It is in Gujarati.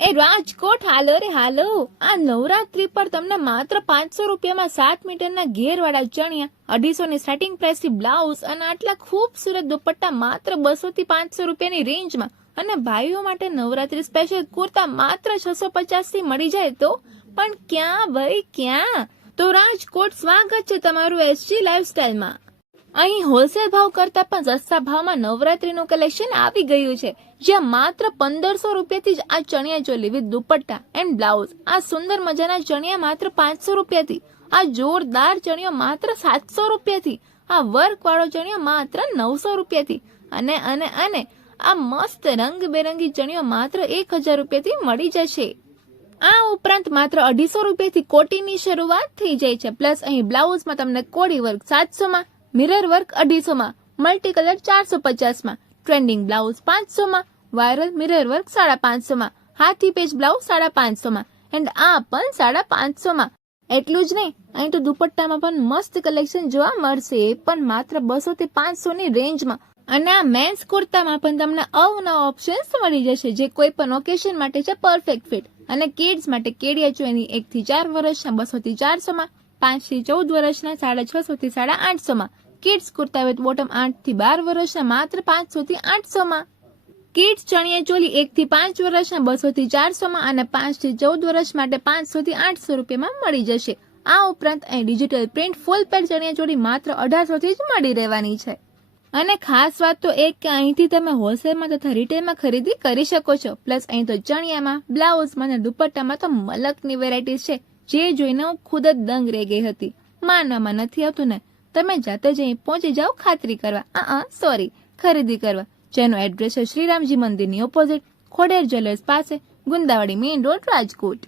એ રાજકોટ હાલો રે હાલો, આ નવરાત્રી પર તમને માત્ર 500 રૂપિયામાં 7 મીટરના ઘેરવાળા ચણિયા, 250 ની સ્ટાર્ટિંગ પ્રાઇસ થી બ્લાઉઝ અને આટલા ખૂબસૂરત દુપટ્ટા માત્ર 200 થી 500 રૂપિયાની રેન્જમાં, અને ભાઈઓ માટે નવરાત્રી સ્પેશિયલ કુર્તા માત્ર 650 થી મળી જાય તો પણ ક્યાં ભાઈ ક્યાં? તો રાજકોટ સ્વાગત છે તમારું એસજી લાઈફસ્ટાઈલમાં. અહીં હોલસેલ ભાવ કરતા પણ સસ્તા ભાવમાં નવરાત્રીનું કલેક્શન આવી ગયું છે, જ્યાં માત્ર 1500 રૂપિયાથી જ આ chaniya choli with dupatta and blouse, આ સુંદર મજાના ચણિયા માત્ર 500 રૂપિયાથી, આ જોરદાર ચણિયો માત્ર 700 રૂપિયાથી, આ વર્ક વાળો ચણિયો માત્ર 900 રૂપિયાથી, અને અને અને આ મસ્ત રંગબેરંગી ચણિયો માત્ર 1000 રૂપિયાથી મળી જશે. આ ઉપરાંત માત્ર 250 રૂપિયાથી કોટીની શરૂઆત થઈ જાય છે. પ્લસ અહીં બ્લાઉઝમાં તમને કોડી વર્ક 700માં, મિરર વર્ક 250માં, મલ્ટી કલર 450માં, ટ્રેન્ડિંગ બ્લાઉઝ 500માં, વાયરલ મિરર વર્ક 550માં, હાથી પેજ બ્લાઉઝ 550માં, એન્ડ આ પણ 550માં. એટલું જ નહીં, અહીં તો દુપટ્ટામાં પણ મસ્ત કલેક્શન જોવા મળશે, એ પણ માત્ર 200 થી 500 ની રેન્જમાં. અને આ મેન્સ કુર્તામાં પણ તમને અવનવા ઓપ્શન્સ મળી જશે, જે કોઈ પણ ઓકેશન માટે છે પરફેક્ટ ફિટ. અને કિડ્સ માટે કેડિયા ચોની 1 થી 4 વર્ષના 200 થી 400માં, 5 થી 14 વર્ષના 650 થી 850માં, કિડ્સ કુર્તા વિથ બોટમ 8 થી 12 વર્ષના માત્ર 500 થી 800માં, કિડ્સ ચણિયા ચોલી 1 થી 5 વર્ષના 200 થી 400માં, અને 5 થી 14 વર્ષ માટે 500 થી 800 રૂપિયામાં મળી જશે. આ ઉપરાંત અહીં ડિજિટલ પ્રિન્ટ ફૂલ પેડ ચણિયા ચોલી માત્ર 1800 થી જ મળી રહેવાની છે. અને ખાસ વાત તો એક કે અહીંથી તમે હોલસેલમાં તથા રિટેલમાં ખરીદી કરી શકો છો. પ્લસ અહીં તો ચણિયામાં, બ્લાઉઝમાં અને દુપટ્ટામાં તો મલકની વેરાયટીઝ છે, જે જોઈને હું ખુદ જ દંગ રહી ગઈ હતી. માનવામાં નથી આવતું ને, તમે જાતે જ અહીં પહોંચી જાઓ ખાતરી કરવા, ખરીદી કરવા, જેનો એડ્રેસ છે શ્રીરામજી મંદિરની ઓપોઝિટ, ખોડેર જ્વેલર્સ પાસે, ગુંદાવાડી મેઇન રોડ, રાજકોટ.